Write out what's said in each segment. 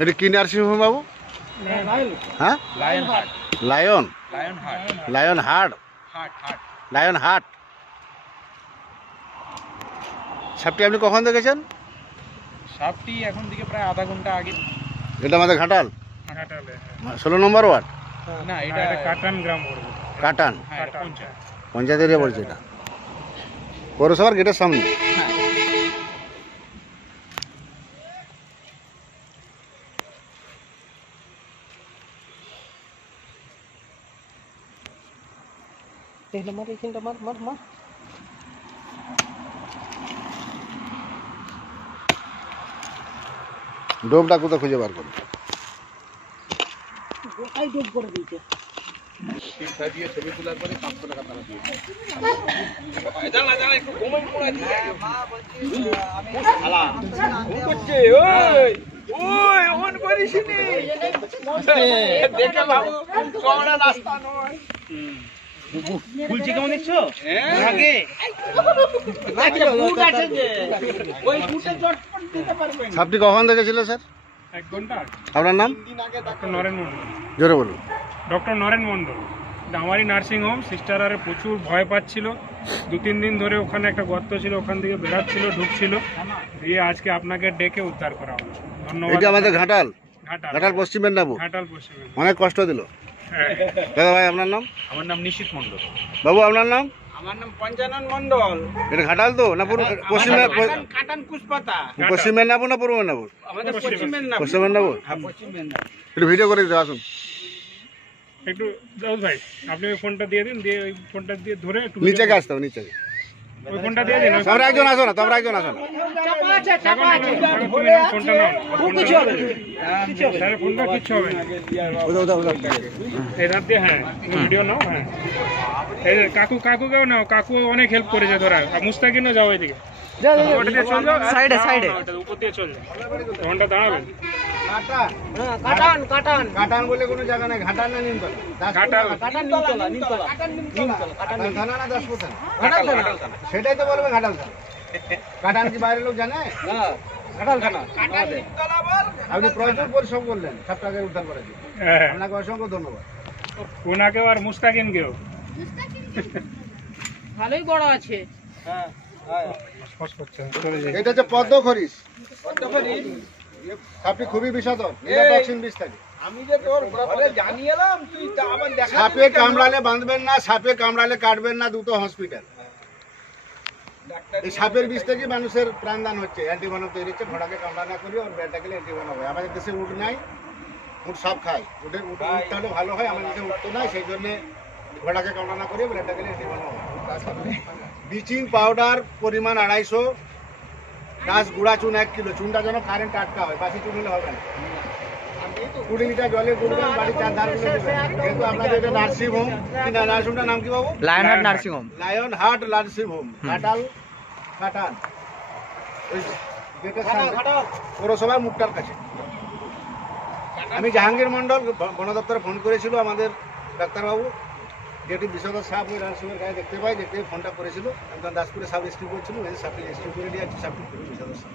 এটা কি নার্সিংহোম বাবু? হ্যাঁ, lion lion heart lion heart. সাপটি আপনি কখন দেখেছেন? সাপটি এখন থেকে প্রায় আধা ঘন্টা আগে। এটা আমাদের ঘাটাল ঘাটালে 16 নম্বর ওয়ার্ড। না, এটা কাটান গ্রাম পড়বে। কাটান হ্যাঁ, এটা পঞ্চায়েত। পঞ্চায়েত এরিয়া বলছে। এটা পৌরসভার গেটের সামনে। ডোবটা কোথায় খুঁজে বার করুন। সাপটি কখন দেখেছিল স্যার? 1 ঘন্টা। আপনার নাম? ডক্টর নরেন মন্ডল। জোরে বলুন। ডক্টর নরেন মন্ডল। আমারই নার্সিংহোম। সিস্টাররা প্রচুর ভয় পাচ্ছিল। 2-3 দিন ধরে ওখানে একটা গর্ত ছিল, ওখান থেকে বেরাচ্ছিল, ঢুকছিল। দিয়ে আজকে আপনাকে ডেকে উদ্ধার করা হলো। ধন্যবাদ। এটা আমাদের ঘাটাল ঘাটাল ঘাটাল পশ্চিম মেদিনীপুর। ঘাটাল পশ্চিম। অনেক কষ্ট দিল। হ্যাঁ। দাদা ভাই আপনার নাম? আমার নাম নিশিত মন্ডল। বাবু আপনার নাম? আমার নাম পঞ্চানন মন্ডল। এটা ঘাটাল তো না পশ্চিম কাটান কুশপাতা। পশ্চিম মেদিনীপুর না পূর্ব মেদিনীপুর? আমাদের পশ্চিম মেদিনীপুর। পশ্চিম মেদিনীপুর। হ্যাঁ, পশ্চিম মেদিনীপুর। একটু ভিডিও করে দিতে আসুন। একটু দাউদ ভাই, আপনি ওই ফোনটা দিয়ে দিন, দিয়ে ওই ফোনটা দিয়ে ধরে একটু নিচে আসতে হবে, নিচে। ওই ফোনটা দিয়ে দিন। তোমরা একজন আসো না, তোমরা একজন আসো না। ফোনটা নাও। কিছু হবে স্যার, ফোনটা কিচ্ছু হবে না। এই রাত দিয়ে, হ্যাঁ, ভিডিও নাও। হ্যাঁ, এই যে কাকুকেও নাও। কাকু অনেক হেল্প করেছে। ধরা মুস্তাকিনও যাও এদিকে। ওটা দিয়ে চল যাও, সাইডে উপর দিয়ে চল যাও। ফোনটা দাঁড়াবেন। কাটান কাটান কাটান বলে কোনো জায়গা নাই। ঘাটাল না নিমতলা? ঘাটাল। কাটান নিমতলা নিমতলা নিমতলা কাটান থানা না দাসপুর? ঘাটাল থানা। সেটাই তো বলবে ঘাটাল থানা। কাটান কি বাইরের লোক জানে? হ্যাঁ, ঘাটাল থানা। কাটান নিমতলা বল। আপনি প্রচুর পরিশ্রম করলেন সাপটাকে উদ্ধার করার জন্য। হ্যাঁ, আপনাকে অসংখ্য ধন্যবাদ। ওনাকেও আর মুস্তাকিনকেও। ভালোই বড় আছে। হ্যাঁ, এটা হচ্ছে পদ্ম খরিস। সাপটি খুবই বিষাদর। এটা টক্সিন বিষ থাকে। আমি যে তোর ঘরে জানিয়ে এলাম, তুই তা আবার দেখা। সাপে কামড়ালে বাঁধবেন না, সাপে কামড়ালে কাটবেন না, দুটো হসপিটাল। এই সাপের বিষ থেকে মানুষের প্রাণদান হচ্ছে। অ্যান্টিভেনম তৈরি হচ্ছে। ঘোড়াকে কামড়া না করি, ওর বেলটা গেলে অ্যান্টিভেনম হয়। আমাদের দেশে উট নাই, উট সাপ খায়। উঠে উঠতে হলে ভালো হয়, আমাদের দেশে উঠতে নাই, সেই জন্য ঘোড়াকে কামড়া না করি, বেলটা গেলে অ্যান্টিভেনম হয়। ব্লিচিং পাউডার পরিমাণ 250, গাছ গুঁড়া চুন 1 কিলো। চুনটা যেন কারেন্ট টাটকা হয়, বাসি চুন হলে হবে না। 20 লিটার জলে গুলবেন, বাড়ির চারধারগুলো দেবেন। কিন্তু আপনাদের এটা নার্সিংহোম। নার্সিংহোমটার নাম কি বাবু? Lion Heart nursing home. Lion Heart nursing home, Ghatal কাটান। ওই গেটের সামনে, পৌরসভার মুখটার কাছে। আমি জাহাঙ্গীর মন্ডল, বন দপ্তরে ফোন করেছিল আমাদের ডাক্তারবাবু। যেটি বিষধর সাপ ওই নার্সিংহোমের গায়ে দেখতে পাই, দেখতে ফোনটা করেছিল। একদম দাসপুরে সাপ রেস্কিউ করছিল, ওই সাপটি রেস্কিউ করে দিয়ে যাচ্ছি। সাপটি খুবই বিষধর সাপ।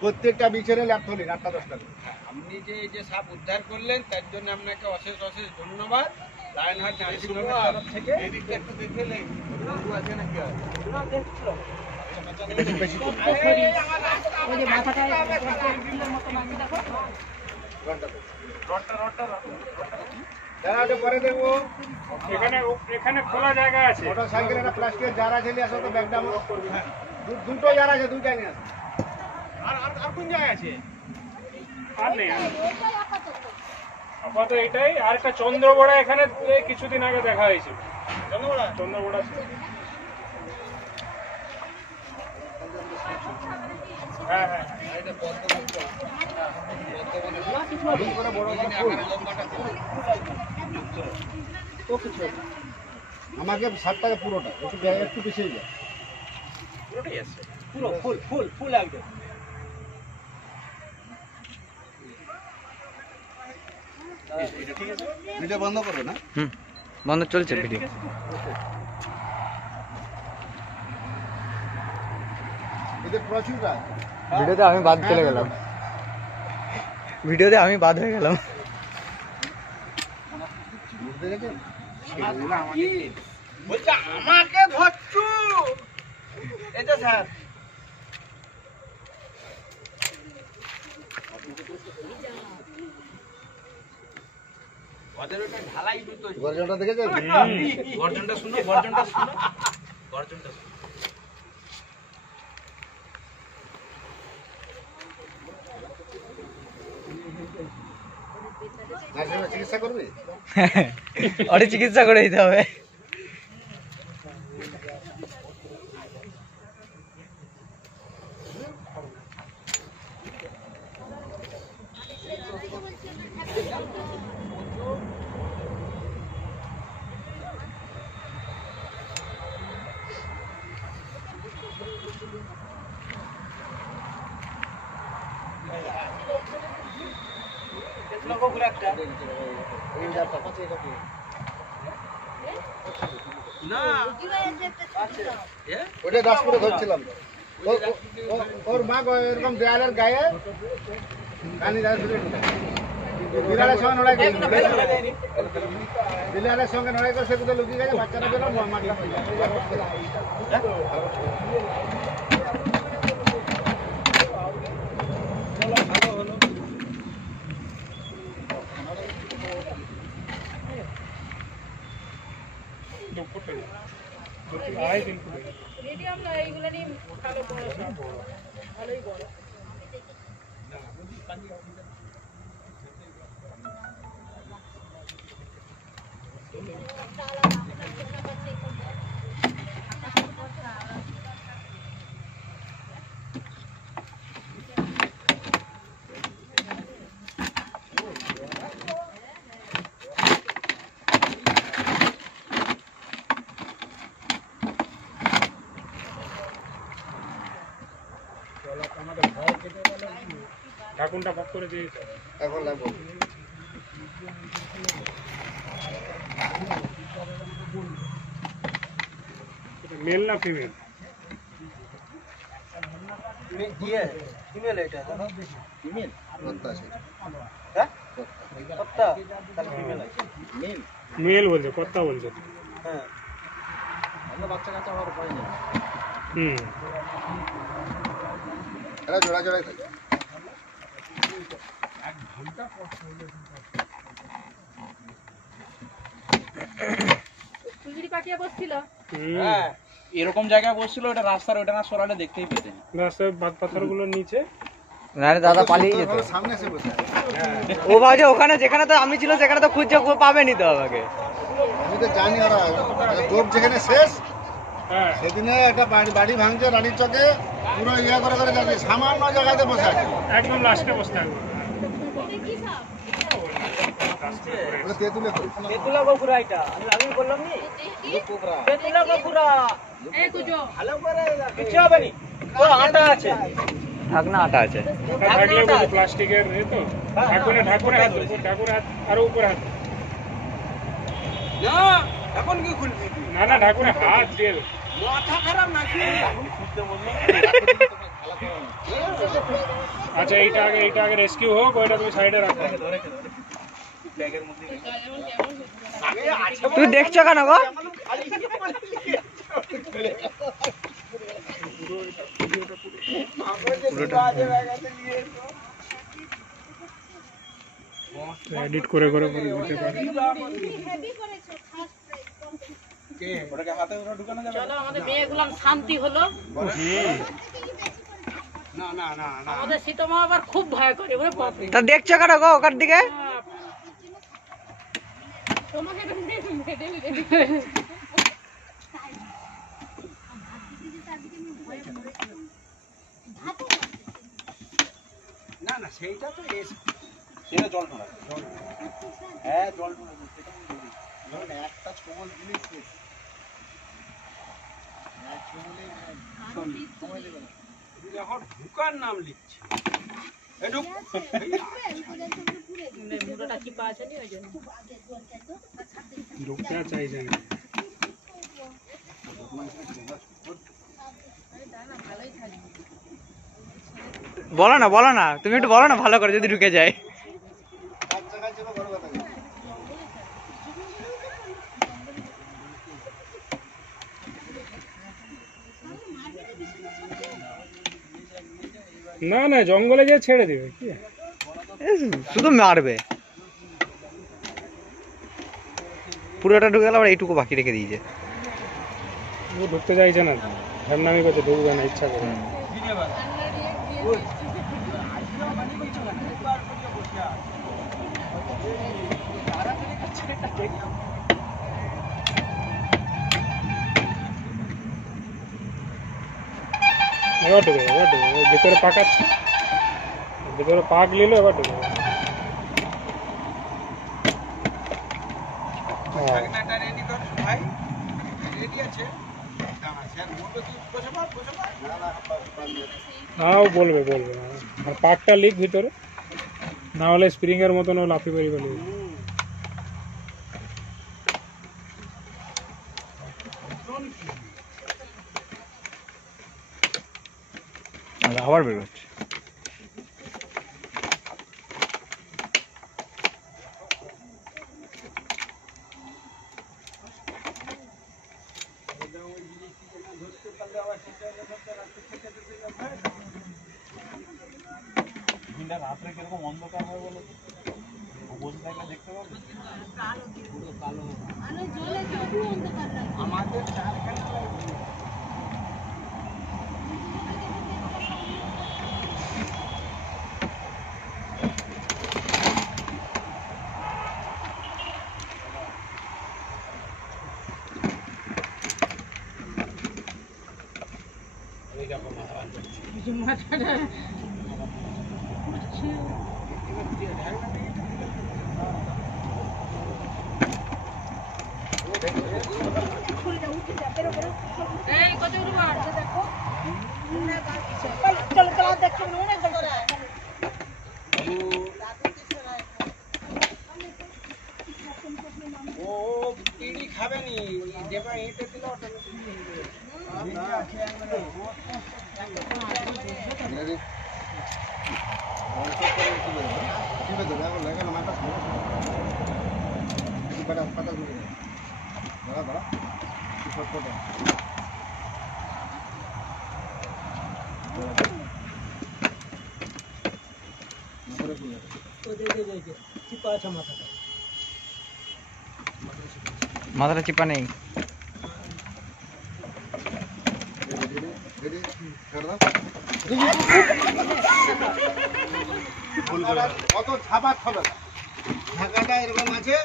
প্রত্যেকটা বিছেরে ল্যাপথলিন 8-10 টাকা। আপনি যে এই যে সাপ উদ্ধার করলেন, তার জন্য আপনাকে অশেষ অশেষ ধন্যবাদ। লায়নহাট নার্সিংহোমের তরফ থেকে। এদিকে একটু দেখে নেই, বন্ধু আছে নাকি? ওই যে মাথাটা পরে দেখবো। এখানে খোলা জায়গা আছে। মোটর সাইকেল একটা প্লাস্টিকের জারা ছেলে আসো তো, ব্যাগটা দুটো জারা আছে, দুইটাই নিয়ে আসো। আর কোন জায়গায় আছে? আর নেই আপাতত এটাই। আর একটা চন্দ্রবড়া এখানে কিছুদিন আগে দেখা হয়েছিল। চন্দ্রবড়া হ্যাঁ হ্যাঁ। আমাকে 7 টাকা পুরোটা, একটু পিছিয়ে যায়। পুরোটাই আছে, পুরো ফুল ফুল ফুল একদম। ভিডিও বন্ধ করবে না? বন্ধ চলছে ভিডিও। এদের প্রচুর কাজ। ভিডিওতে আমি বাদ চলে গেলাম। ভিডিওতে আমি বাদ হয়ে গেলাম। বুঝতে গেছেন? বলছে আমাকে ধরছু, এই যে স্যার ওদের ওটা ঢালাই দুটো গর্জনটা দেখেছেন? গর্জনটা শুনো, গর্জনটা শুনো, গর্জনটা শুনো। নার্সিংহোমে চিকিৎসা করবি? ওরে চিকিৎসা করে দিতে হবে। ওটা দাসপুরে ধরছিলাম তো। ওর মা এরকম দেয়ালের গায়ে কানি বিড়ালের সঙ্গে লড়াই করে, বিড়ালের সঙ্গে লড়াই করে সে কোথায় লুকিয়ে গেছে, বাচ্চারা বেরো মাটি ঢাকুনটা পক করে দিয়েছে। এখন লাগবো। মেল না ফিমেল? ফিমেল এটা ফিমেল কত আছে? হ্যাঁ কতটা তার ফিমেল আছে মেল মেল বলছে, কত্তা বলছে। হ্যাঁ আমরা বাচ্চা কাচ্চা আমার উপায় নেই। হুম, এরা জোড়া জোড়াই থাকে। হ্যাঁ এরকম জায়গায় বসছিল, ওটা রাস্তার ওটা না সরালে দেখতেই পেতেন। রাস্তায় বাদ পাথরগুলোর নিচে। না রে দাদা পালিয়ে যেত। সামনে এসে বসে আছে। ও ভাবছে ওখানে যেখানে তো আমি ছিল সেখানে তো খুঁজছে পাবেনি তো আমাকে। আমি তো জানি ওরা তোপ যেখানে শেষ হ্যাঁ, সেদিনে একটা বাড়ি ভাঙছে রানীর চকে, পুরো ইয়া করে করে যাচ্ছে, সামান্য জায়গাতে বসে আছে। একদম লাস্টে বসতে হবে। ওটা তেঁতুলে করে। তেতুলা বকুড়া এটা আমি বললাম নি, তেতুলা বকুড়া ভালো করে কিছু হবে নি, ও আটা আছে, ঢাকনা আটা আছে। ওটা থাকলে বলছে প্লাস্টিকের এ তো। ঢাকুনে ঢাকুনে হাত দেবো, ঢাকুনে হাত আরো উপরে হাত। না এখন কি খুলবি তুই? না না, ঢাকুনে হাত দিয়ে দে। মাথা খারাপ নাকি? এখন খুলতে বললো আচ্ছা, এইটা আগে রেস্কিউ হোক, ওইটা তুমি সাইডে রাখো। ব্যাগের মধ্যে তুই দেখছো কেন গো? এডিট করে করে দিতে পারি। ওটাকে হাতে করে ঢুকানো যাবে? চলো আমাদের মেয়েগুলাম শান্তি হলো। না না না না আমাদের সীতামা আবার খুব ভয় করে, ওরে বাপরে। তা দেখছো কেন গো ওখান দিকে? তোমাকে তো মেডেল রেডি না না সেইটা তো সেটা জল ঢোড়া, হ্যাঁ জল ঢোড়া একটা কোমল জিনিস শেষ। এখন ঢুকার নাম লিখছে। মুড়োটা কি পাওয়া যায়নি ওই জন্য। ঢুকতে চাই যায়। বলো না তুমি একটু বলো না ভালো করে যদি ঢুকে যায়। না না জঙ্গলে যে ছেড়ে দিবে কি শুধু মারবে পুরোটা ঢুকে গেল, আবার এইটুকু বাকি রেখে দিয়েছে। ও ঢুকতে চাইছে না, ঢ্যামনামি করছে, ঢুকবে না ইচ্ছা করে। এবার ঢুকে ভিতরে পাকাচ্ছে, ভিতরে পাক নিল, এবার ঢুকে ঢাকনাটা রেডি কর ভাই, রেডি আছে। স্যার বলবে কি বসে পড়। হ্যাঁ ও বলবে আর পাকটা লিক ভিতরে, না হলে স্প্রিং এর মতন ও লাফি বেরিয়ে গেল। আবার বেরোচ্ছে। রাত্রে কিরকম অন্ধকার হয় বলো তো, বসে থাকলে দেখতে পাবে পুরো কালো। আমাদের খাবেনি, যেটা এঁটে দিল মাথাটা চিপা নেই। কত ছাপাত হবে না, ঢাকাটা এরকম আছে,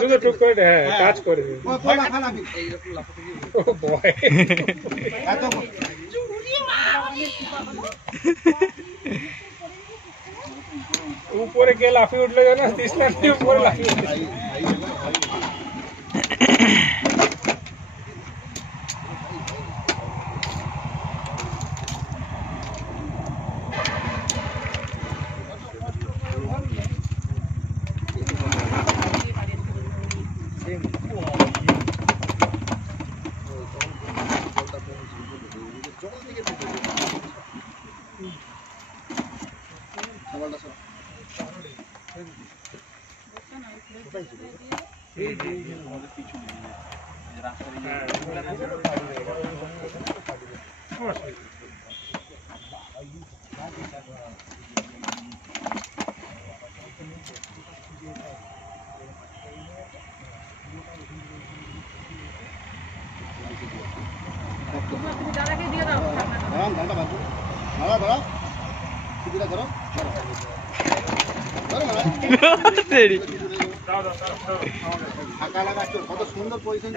শুধু টুক করে হ্যাঁ কাজ করে দিবে। ও ভয় লাগা নাকি ও ভয় এত উপরে কে লাফিয়ে উঠলে জানো, তিসলার উপরে লাফিয়ে উঠলে। ঢাকা লাগাচ্ছ, কত সুন্দর পজিশন,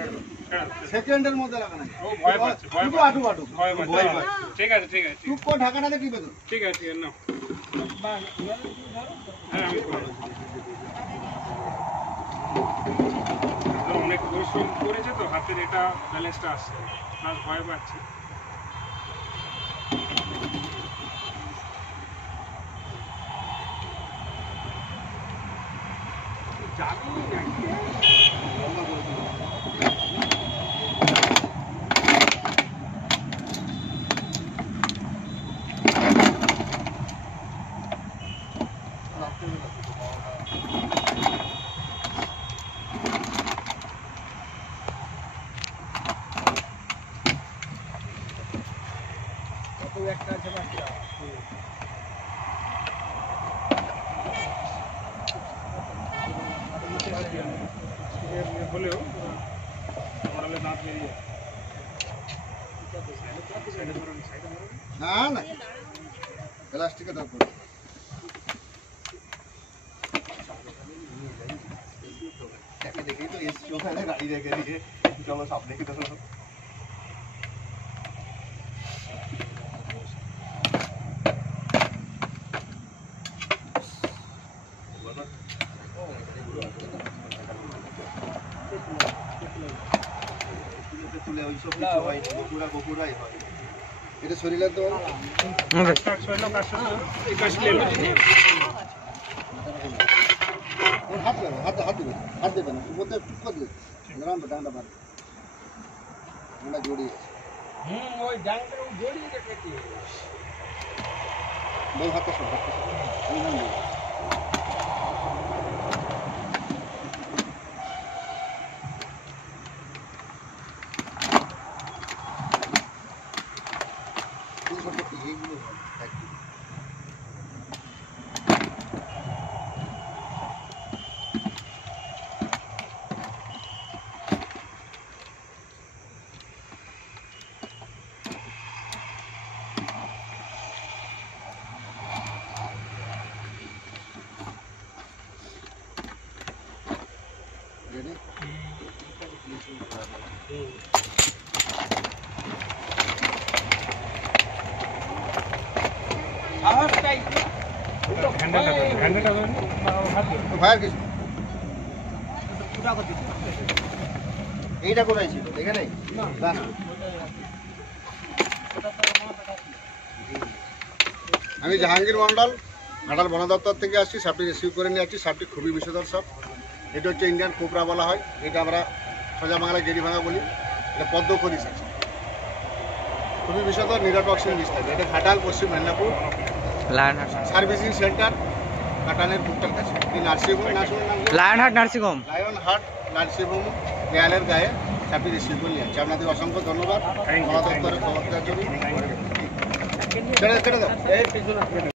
সেকেন্ডের মধ্যে লাগানো, ভয় পাচ্ছে, ভয় শুধু আটু আটু ভয় পাচ্ছে। ঠিক আছে ঠিক আছে চুপ করে ঢাকাটাতে টিপে দাও। ঠিক আছে ঠিক আছে নাও। হ্যাঁ আমি করে দেবো। অনেক পরিশ্রম করেছে তো, হাতের এটা ব্যালেন্সটা আসছে, আর ভয় পাচ্ছে। হলেও ওরালে দাঁত বেরিয়ে না না প্লাস্টিকের দাও করে দেখি তো এসছি ওখানে গাড়ি রেখে দিয়ে চলো সামনে কি তো তুলে ওই সব কিছু হয় বকুড়াই হয় এটা শরীরে তো হাত দেবে হাত দেবে না মধ্যে টুকর দেবে ডান্ডা মার ডান্ডা জড়িয়ে ওই ডাংটা জড়িয়ে রেখেছি বল হাতটা সব এইগুলো ready? আওয়াজটাই হ্যান্ডেলটা তো ফায়ার কিছু এইটা কোথায় ছিল এখানে আমি জাহাঙ্গীর মন্ডল ঘাটাল বন দপ্তর থেকে আসছি সাপটি রিসিভ করে নিয়ে আসছি সাপটি খুবই বিষধর সাপ এটা হচ্ছে ইন্ডিয়ান কোবরা বলা হয় এটা আমরা সোজা বাংলায় গেড়ি ভাঙা বলি এটা পদ্মকরি সাপ খুবই বিষধর নিরাটক্সিন বিষ থাকে এটা ঘাটাল পশ্চিম মেদিনীপুর সার্ভিসিং সেন্টার ঘাটালের বুকটার কাছে এই nursing home Lion Heart nursing home Lion Heart nursing home দেয়ালের গায়ে সাপটি রিসিভ করে নিয়ে আসছি আপনাদের অসংখ্য ধন্যবাদ বন দপ্তরের খবর দেওয়ার জন্য ছেড়ে দাও